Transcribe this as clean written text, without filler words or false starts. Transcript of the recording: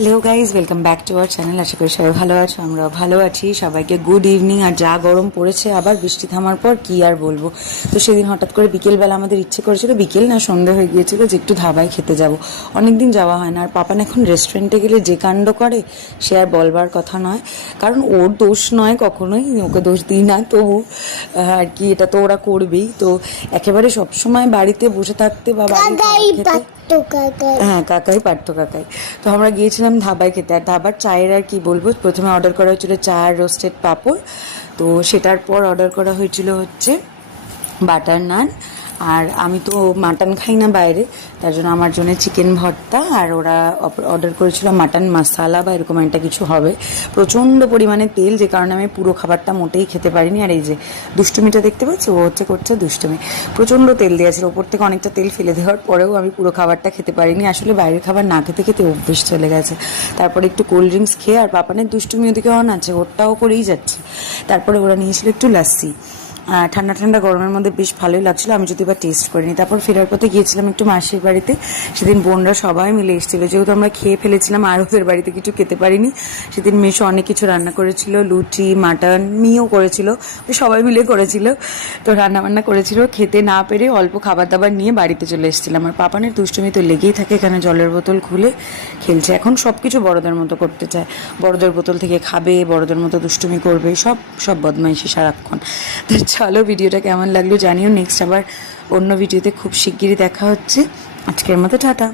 Hello guys, welcome back to our channel. আশা করি সবাই ভালো আছো, আমরাও ভালো আছি। সবাইকে গুড ইভিনিং। আর যা গরম পড়েছে, আবার বৃষ্টি থামার পর কি আর বলবো। তো সেদিন হঠাৎ করে বিকেলবেলা আমাদের ইচ্ছে করেছিল, বিকেল না সন্ধ্যা হয়ে গিয়েছিল, যে একটু ধাবায় খেতে যাব। অনেকদিন যাওয়া হয় না। আর পাপান এখন রেস্টুরেন্টে গেলে যে কাণ্ড করে সে আর বলবার কথা নয়। কারণ ওর দোষ নয়, কখনোই ওকে দোষ দিই না, তবু আর কি এটা তো ওরা করবেই। তো একেবারে সবসময় বাড়িতে বসে থাকতে বা হ্যাঁ, কাকাই পারতো, কাকাই। তো আমরা গিয়েছিলাম ধাবায় খেতে। আর ধাবার চায়ের আর কি বলবো, প্রথমে অর্ডার করা হয়েছিল চা আর রোস্টেড পাঁপড়। তো সেটার পর অর্ডার করা হয়েছিল হচ্ছে বাটার নান। আর আমি তো মাটন খাই না বাইরে, তার জন্য আমার জন্য চিকেন ভর্তা। আর ওরা অর্ডার করেছিল মাটন মশালা বা এরকম একটা কিছু হবে। প্রচণ্ড পরিমাণে তেল, যে কারণে আমি পুরো খাবারটা মোটেই খেতে পারিনি। আর এই যে দুষ্টুমিটা দেখতে পাচ্ছি, ও করছে দুষ্টুমি। প্রচণ্ড তেল দেওয়া ছিল, ওপর থেকে অনেকটা তেল ফেলে দেওয়ার পরেও আমি পুরো খাবারটা খেতে পারিনি। আসলে বাইরের খাবার না খেতে খেতে অভ্যেস চলে গেছে। তারপরে একটু কোল্ড ড্রিঙ্কস খেয়ে, আর পাপানের দুষ্টুমি ওদিকে অন আছে, ওরটাও করেই যাচ্ছে। তারপরে ওরা নিয়েছিল একটু লাস্সি। ঠান্ডা ঠান্ডা গরমের মধ্যে বেশ ভালোই লাগছিলো। আমি যদি এবার টেস্ট করিনি। তারপর ফেরার পথে গিয়েছিলাম একটু মাসির বাড়িতে। সেদিন বোনরা সবাই মিলে এসেছিলো, যেহেতু আমরা খেয়ে ফেলেছিলাম আর ওদের বাড়িতে কিছু খেতে পারিনি। সেদিন মেশো অনেক কিছু রান্না করেছিল, লুচি, মাটন, মিও করেছিল, সবাই মিলে করেছিল। তো রান্নাবান্না করেছিল, খেতে না পেরে অল্প খাবার দাবার নিয়ে বাড়িতে চলে এসেছিলাম। আর পাপানের দুষ্টুমি তো লেগেই থাকে, এখানে জলের বোতল খুলে খেলছে। এখন সব কিছু বড়দের মতো করতে চায়, বড়দের বোতল থেকে খাবে, বড়দের মতো দুষ্টুমি করবে, সব বদমাইশি সারাক্ষণ। তো চলো, ভিডিওটা কেমন লাগলো জানিও। নেক্সট আবার অন্য ভিডিওতে খুব শিগগিরই দেখা হচ্ছে। আজকের মতো টাটা।